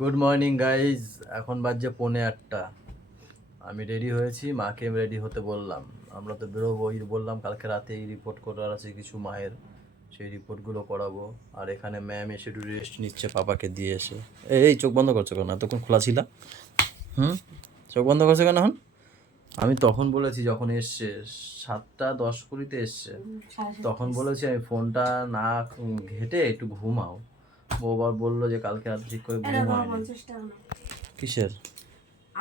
Good morning guys, এখন বাজছে 8:45। আমি রেডি হয়েছি, মাকে রেডি হতে বললাম। আমরা তো বেরোবোই, বললাম কালকে রাতে এই রিপোর্ট করার আছে কিছু মায়ের, সেই রিপোর্টগুলো করাবো। আর এখানে ম্যাম এসে একটু রেস্ট নিচ্ছে পাপাকে দিয়ে এসে। এই চোখ বন্ধ করছো কেন? এতক্ষণ খোলা ছিল। চোখ বন্ধ করছো কেন এখন? আমি তখন বলেছি যখন এসছে 7:10 এসছে, তখন বলেছি আমি ফোনটা না ঘেটে একটু ঘুমাও। ও আবার বললো যে কালকে রাত ঠিক করে ঘুম হয়নি। কিসের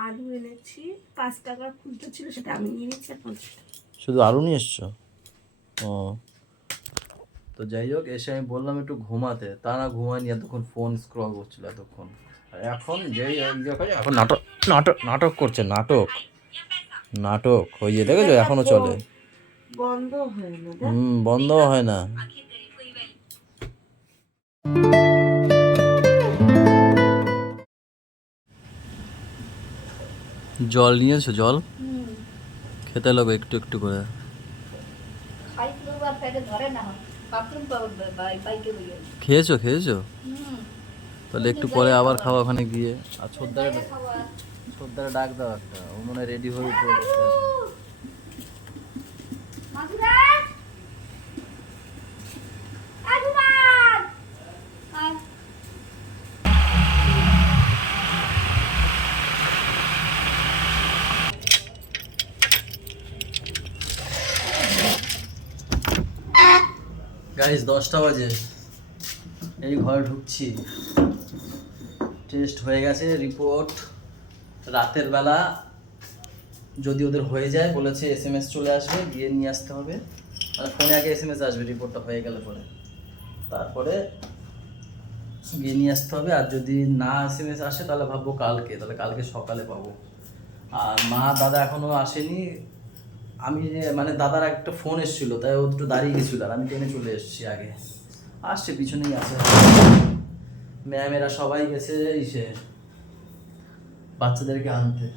আলু এনেছি, 5 টাকার খুচরো ছিল, সেটা আমি নিয়ে নিচ্ছি। আর 50 টাকা শুধু আলু নিয়ে এসছো? ও, তো যাই হোক, এসে আমি বললাম একটু ঘুমাতে, তা না ঘুমায়নি, এতক্ষণ ফোন স্ক্রল করছিল এতক্ষণ। আর এখন যেই এখন নাটক নাটক নাটক করছে, নাটক নাটক হয়ে যে দেখেছো, এখনো চলে। বন্ধ হয় না। বন্ধ হয় না। জল নিয়েছো? জল খেতে লাগবে একটু একটু করে। খেয়েছো খেয়েছো? তাহলে একটু পরে আবার খাওয়া ওখানে গিয়ে। আর ছোদ্দারে ডাক দাও একটা, ও মনে হয় রেডি হয়ে উপরে বসে আছে। গাইস 10টা বাজে, এই ঘরে ঢুকছি। টেস্ট হয়ে গেছে, রিপোর্ট রাতের বেলা যদি ওদের হয়ে যায় বলেছে SMS চলে আসবে, গিয়ে নিয়ে আসতে হবে। মানে ফোনে আগে SMS আসবে রিপোর্টটা হয়ে গেলে পরে, তারপরে গিয়ে নিয়ে আসতে হবে। আর যদি না SMS আসে তাহলে ভাববো কালকে, তাহলে কালকে সকালে পাবো। আর মা দাদা এখনো আসেনি। আমি মানে দাদার একটা ফোন এসেছিল, তাই ও একটু দাঁড়িয়ে গেছিল, আর আমি ট্রেনে চলে এসেছি আগে। আসছে, পিছনেই আছে। ম্যামেরা সবাই গেছে ইসে বাচ্চাদেরকে আনতে।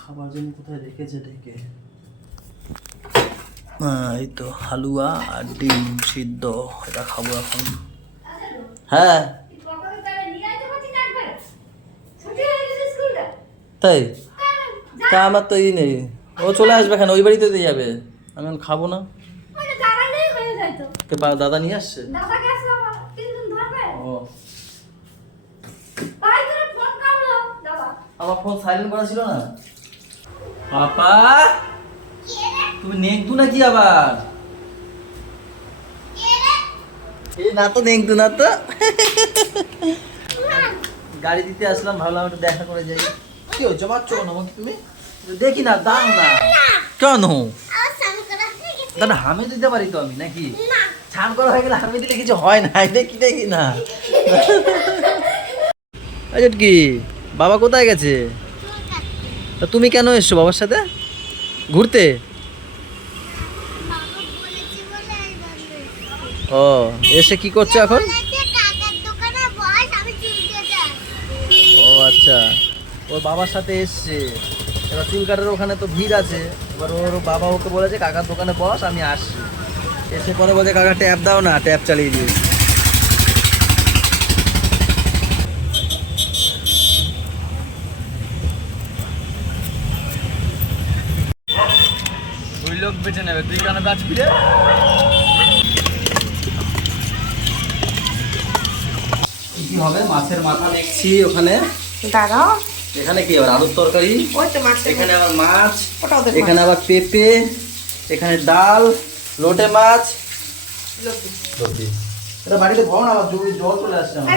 খাবার জন্য কোথায় রেখেছে ডেকে? এই তো হালুয়া আর ডিম সিদ্ধ, এটা খাবো এখন। হ্যাঁ তাই? তা আমার তো ই নেই, ও চলে আসবে কেন, ওই বাড়িতে দিয়ে যাবে। আমি এখন খাবো না। দাদা নিয়ে আসছে? ও, আমার ফোন সাইলেন্ট করা ছিল না। পাপা তুমি নেংটু নাকি আবার? এই না তো নেংটু না তো। গাড়ি দিতে আসলাম, ভাবলাম একটু দেখা করে যাই। কি হচ্ছে, মারছো কেন আমাকে তুমি? দেখি না, দাও না। কেন? দাদা হামে দিতে পারি তো আমি, নাকি ছান করা হয়ে গেলে হামে দিলে কিছু হয় না, দেখি দেখি না। কি বাবা কোথায় গেছে? তা তুমি কেন এসছো বাবার সাথে ঘুরতে? ও, এসে কি করছো এখন? ও আচ্ছা, ওর বাবার সাথে এসছে। এবার চুল কাটার ওখানে তো ভিড় আছে, এবার ওর বাবা ওকে বলেছে কাকার দোকানে বস, আমি আসছি। এসে পরে বলছে কাকা ট্যাপ দাও না, ট্যাপ চালিয়ে দিয়েছি। ওই লোক বেঁচে নেবে, তুই কেন বাঁচবি রে? কি হবে? মাছের মাথা দেখছি ওখানে। দাঁড়াও, এখানে কি আবার আলুর তরকারি, ওই তো মাছ, এখানে আবার মাছ, ওটা ওদের এখানে আবার পেঁপে, এখানে ডাল, লোটে মাছ। এটা বাড়িতে ভর না, আবার জল চলে আসছে আমার।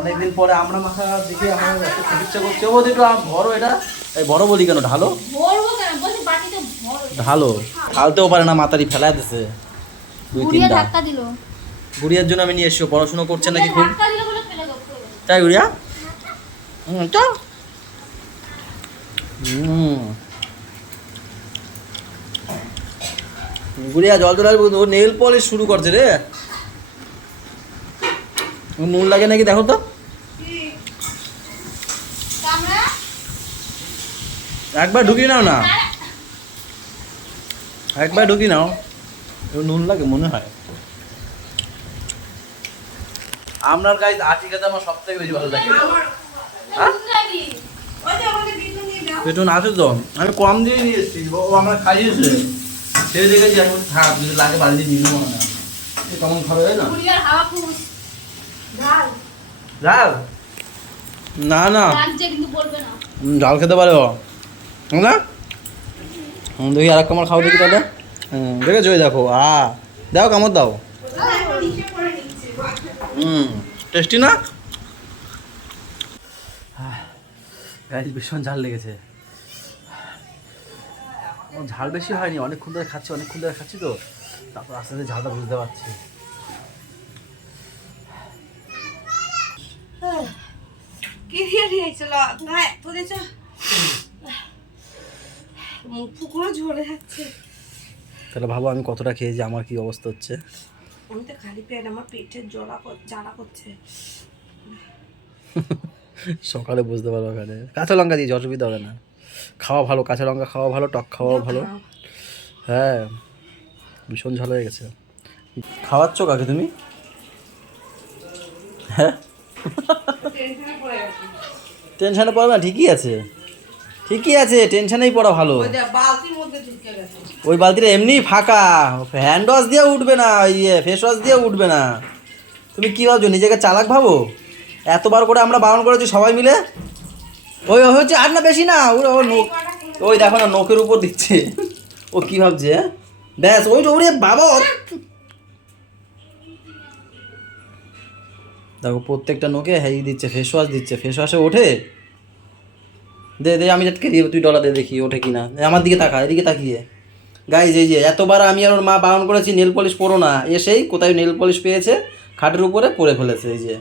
অনেকদিন পরে আমরা মাখা দেখে আমার এত খেতে ইচ্ছা করছে। ও একটু ভরো, এটা এই বড় বলি কেন, ঢালো ঢালো। ঢালতেও পারে না, মাতারি ফেলা দিছে 2-3টা। গুড়িয়ার জন্য আমি নিয়ে এসছি, পড়াশোনা করছে নাকি খুব, তাই গুড়িয়া? তো গুড়িয়া জল জল ও নেল পলিশ শুরু করছে রে। নুন লাগে নাকি দেখো তো, একবার ঢুকিয়ে নাও না, একবার ঢুকিয়ে নাও। নুন লাগে মনে হয়। আপনার গাইজ আটি খেতে আমার সব থেকে বেশি ভালো লাগে। পেটুন আছে তো, আমি কম দিয়ে নিয়ে এসেছি, ও আমার খাইয়েছে, সেই দেখেছি এখন থাক যদি লাগে বাড়ি দিয়ে নিয়ে নেবো না। কেমন খাবে না ঝাল না না ঝাল খেতে পারে ও না। দেখি আর এক কামড় খাও দেখি তাহলে। দেখেছো ওই দেখো দাও কামড় দাও। টেস্টি না? গাইজ ভীষণ ঝাল লেগেছে। ঝাল বেশি হয়নি, অনেকক্ষণ ধরে খাচ্ছি তো, তারপর আস্তে আস্তে ঝালটা বুঝতে পারছি। তাহলে ভাবো আমি কতটা খেয়েছি, আমার কি অবস্থা হচ্ছে। আমি তো খালি পেট, আমার পেটের জ্বালা করছে। সকালে বুঝতে পারবো, ওখানে কাঁচা লঙ্কা দিয়েছি, অসুবিধা হবে না। খাওয়া ভালো, কাঁচা লঙ্কা খাওয়া ভালো, টক খাওয়া ভালো। হ্যাঁ ভীষণ ঝাল হয়ে গেছে। খাওয়াচ্ছ কাকে তুমি? হ্যাঁ টেনশনে পড়বে না, ঠিকই আছে টেনশনেই পড়া ভালো। ওই বালতিটা এমনি ফাঁকা, হ্যান্ড ওয়াশ দিয়ে উঠবে না, ফেস ওয়াশ দিয়ে উঠবে না। তুমি কি ভাবছো নিজেকে চালাক ভাবো? এতবার করে আমরা বারণ করেছি সবাই মিলে, ওই হচ্ছে আর না বেশি না, ওই দেখো না নোকের উপর দিচ্ছে। ও কি ভাবছে? ব্যাস ওই ওরে বাবা, দেখো প্রত্যেকটা নোকে হেই দিচ্ছে, ফেস ওয়াশ দিচ্ছে, ফেস ওয়াশে ওঠে। দে আমি যাতে দিয়ে তুই ডলা দে দেখি ওঠে কিনা। আমার দিকে তাকা, এদিকে তাকিয়ে। গাইজ এই যে এতবার আমি আর ওর মা বারণ করেছি নেল পলিশ পরো না, এসেই কোথায় নেল পলিশ পেয়েছে খাটের উপরে পরে ফেলেছে। এই যে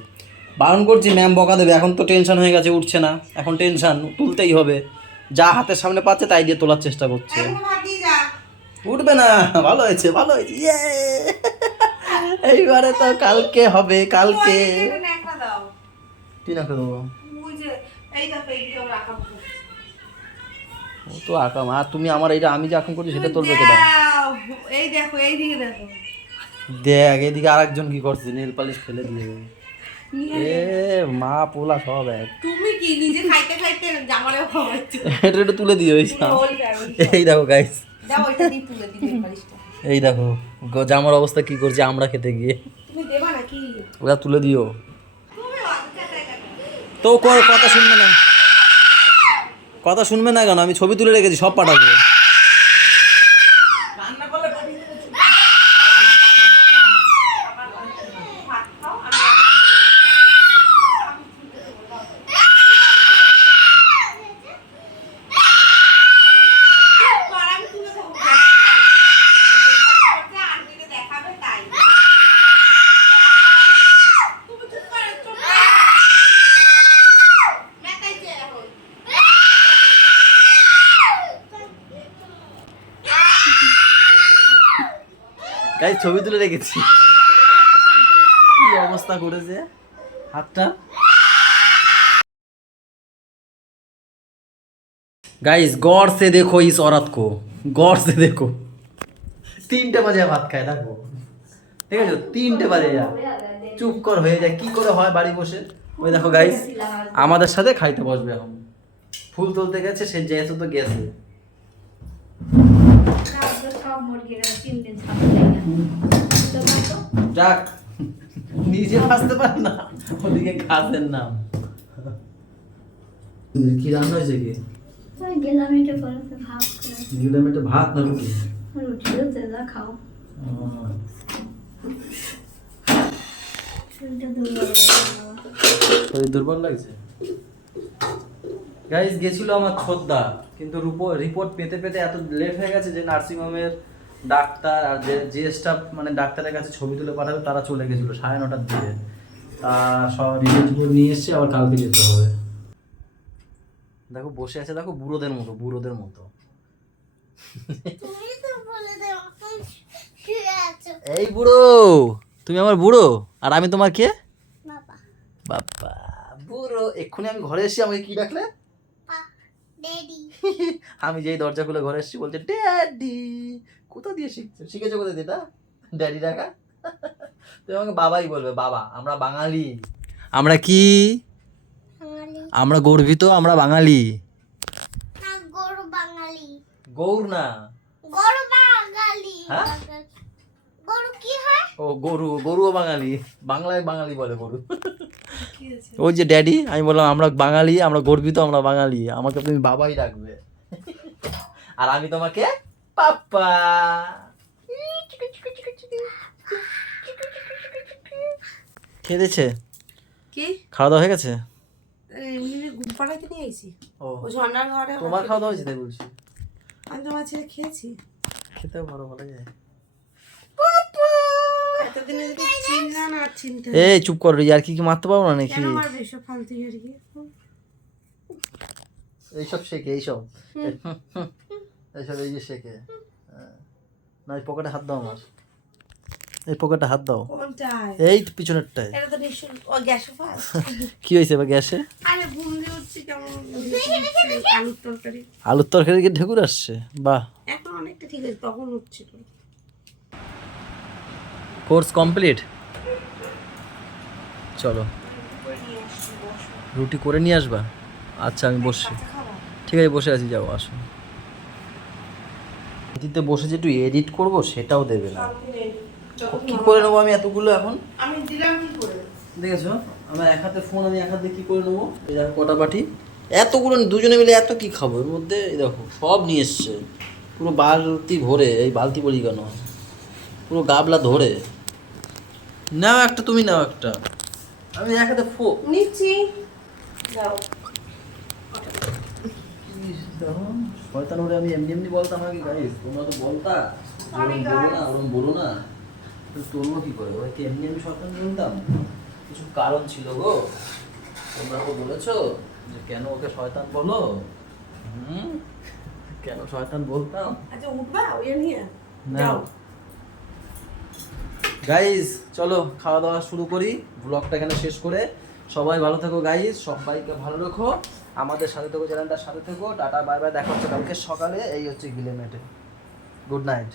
বারণ করছি, ম্যাম বকা দেবে, এখন তো টেনশন হয়ে গেছে, উঠছে না, এখন টেনশন তুলতেই হবে, যা হাতের সামনে পাচ্ছে তাই দিয়ে তোলার চেষ্টা করছে। উঠবে না, ভালো হয়েছে ইয়ে এইবারে তো কালকে হবে, কালকে কি না দেবো ও তো আকাম। আর তুমি আমার এইটা আমি যে এখন করছি সেটা তুলবে কেটা? এই দেখো এইদিকে দেখো, দেখ এদিকে আরেকজন কি করছে, নেল পালিশ ফেলে দিয়ে। এ মা পোলা সব এক। তুমি কি নিজে খাইতে খাইতে জামারেও খাওয়াচ্ছ? এটা একটু তুলে দিও। এই দেখো গাইস, দাও ওইটা দিয়ে তুলে দিই পালিশটা। এই দেখো জামার অবস্থা কি করছে আমরা খেতে গিয়ে। তুমি দেবা নাকি? ওটা তুলে দিও। তো কথা শুনবে না কেন? আমি ছবি তুলে রেখেছি, সব পাঠাবো। গাইস ছবি তুলে রেখেছি, কি অবস্থা করেছে হাতটা। गाइस गौर से देखो इस औरत को, गौर से देखो 3টে বাজে ভাত খায়, দেখো ঠিক আছে 3টে বাজে যা চুপ কর হয়ে যায়, কি করে হয় বাড়ি বসে। ওই দেখো গাইস আমাদের সাথে খাইতে বসবে, এখন ফুল তুলতে গেছে, সে যেহেতু তো গেছে। যাক নিজে ভাসতে পারে না, ওদিকে খাসের নাম। কি রান্না হয়েছে? কি গেলাম এটা ভাত না রুটি? খাও। শরীর দুর্বল লাগছে। গাইস গেছিল আমার ছোটদা, কিন্তু রিপোর্ট পেতে পেতে এত লেট হয়ে গেছে যে নার্সিংহোমের ডাক্তার আর যে স্টাফ মানে ডাক্তারের কাছে ছবি তুলে পাঠাবে তারা চলে গেছিলো 9:30টার দিকে। তা সব রিপোর্ট নিয়ে এসছে, আবার কালকে যেতে হবে। দেখো বসে আছে, দেখো বুড়োদের মতো। এই বুড়ো, তুমি আমার বুড়ো আর আমি তোমার কে? বাবা বুড়ো। এক্ষুনি আমি ঘরে এসেছি, আমাকে কি ডাকলে? আমি যেই দরজা খুলে ঘরে এসেছি বলছে ড্যাডি। কোথা দিয়ে শিখেছো কোথা দিয়ে এটা? ড্যাডি ডাকা? তুমি আমাকে বাবাই বলবে, বাবা। আমরা বাঙালি। আমরা কি? আমরা গর্বিত, আমরা বাঙালি। না গরু বাঙালি। গৌর না। গরু বাঙালি। হ্যাঁ? গরু কি হয়? ও গরু, গরুও বাঙালি। বাংলায় বাঙালি বলে গরু। ওই যে ড্যাডি, আমি বললাম আমরা বাঙালি, আমরা গর্বিত, আমরা বাঙালি। আমাকে তুমি বাবাই ডাকবে। আর আমি তোমাকে পাপ্পা। খেয়েছে? কি খাওয়া দাওয়া হয়ে গেছে? এমনি ঘুম পাড়াতে নিয়ে এসেছি ও ও ঝর্ণার ঘরে তোমার খাওয়া দাওয়া হয়েছে তাই বলছি। আমি তোমার ছেলে খেয়েছি খেতেও ভালো ভালো যায়। এতদিনে যদি চিন্তা না চিন্তা এই চুপ করো, আর কি মারতে পারবো না নাকি? কেন মারবে এসব ফালতু আর কি এইসব শেখে, এইসব এইসব এই যে শেখে। না এই পকেটে হাত দাও আমার, এই পকেটে হাত দাও, কোনটায়? এই তো পিছনেরটায়। এটা তো নিশ্চয় ও গ্যাসে ফাস কি হয়েছে এবার গ্যাসে? আরে ঘুম দিয়ে উঠছে কেমন আলুর তরকারি আলুর তরকারি কি ঢেকুর আসছে? বাহ, এখন অনেকটা ঠিক আছে তখন উঠছিল কোর্স কমপ্লিট। চলো রুটি করে নিয়ে আসবা। আচ্ছা আমি বসছি, ঠিক আছে বসে আছি, যাও আসো। এটিতে বসে যে একটু এডিট করবো সেটাও দেবে না। কি করে নেবো আমি এতগুলো এখন? আমি দিলাম কি করে দেখেছো আমার এক হাতে ফোন, আমি এক হাতে কি করে নেবো? এই দেখো কটা বাটি, এতগুলো দুজনে মিলে এত কি খাবো? এর মধ্যে এই দেখো সব নিয়ে এসছে, পুরো বালতি ভরে। এই বালতি বলি কেন, পুরো গাবলা ধরে। নাও একটা, তুমি নাও একটা, আমি এক হাতে নিচ্ছি যাও শয়তান ওরে আমি এমনি এমনি বলতাম আগে গাইস, তোমরা তো বলতা ওরম বলো না, ওরম বলো না। তোমরা কি করে ওরা কি এমনি এমনি শয়তান বলতাম? কিছু কারণ ছিল গো, তোমরা তো বলেছো যে কেন ওকে শয়তান বলো। কেন শয়তান বলতাম? আচ্ছা উঠবা ওই নিয়ে নাও গাইস, চলো খাওয়া দাওয়া শুরু করি, ব্লগটা এখানে শেষ করে। সবাই ভালো থেকো গাইস, সবাইকে ভালো রেখো, আমাদের সাথে থেকো, চ্যানেলটার সাথে থেকো। টাটা বাই বাই, দেখা হচ্ছে কালকে সকালে। এই হচ্ছে গিলেমেটে, গুড নাইট।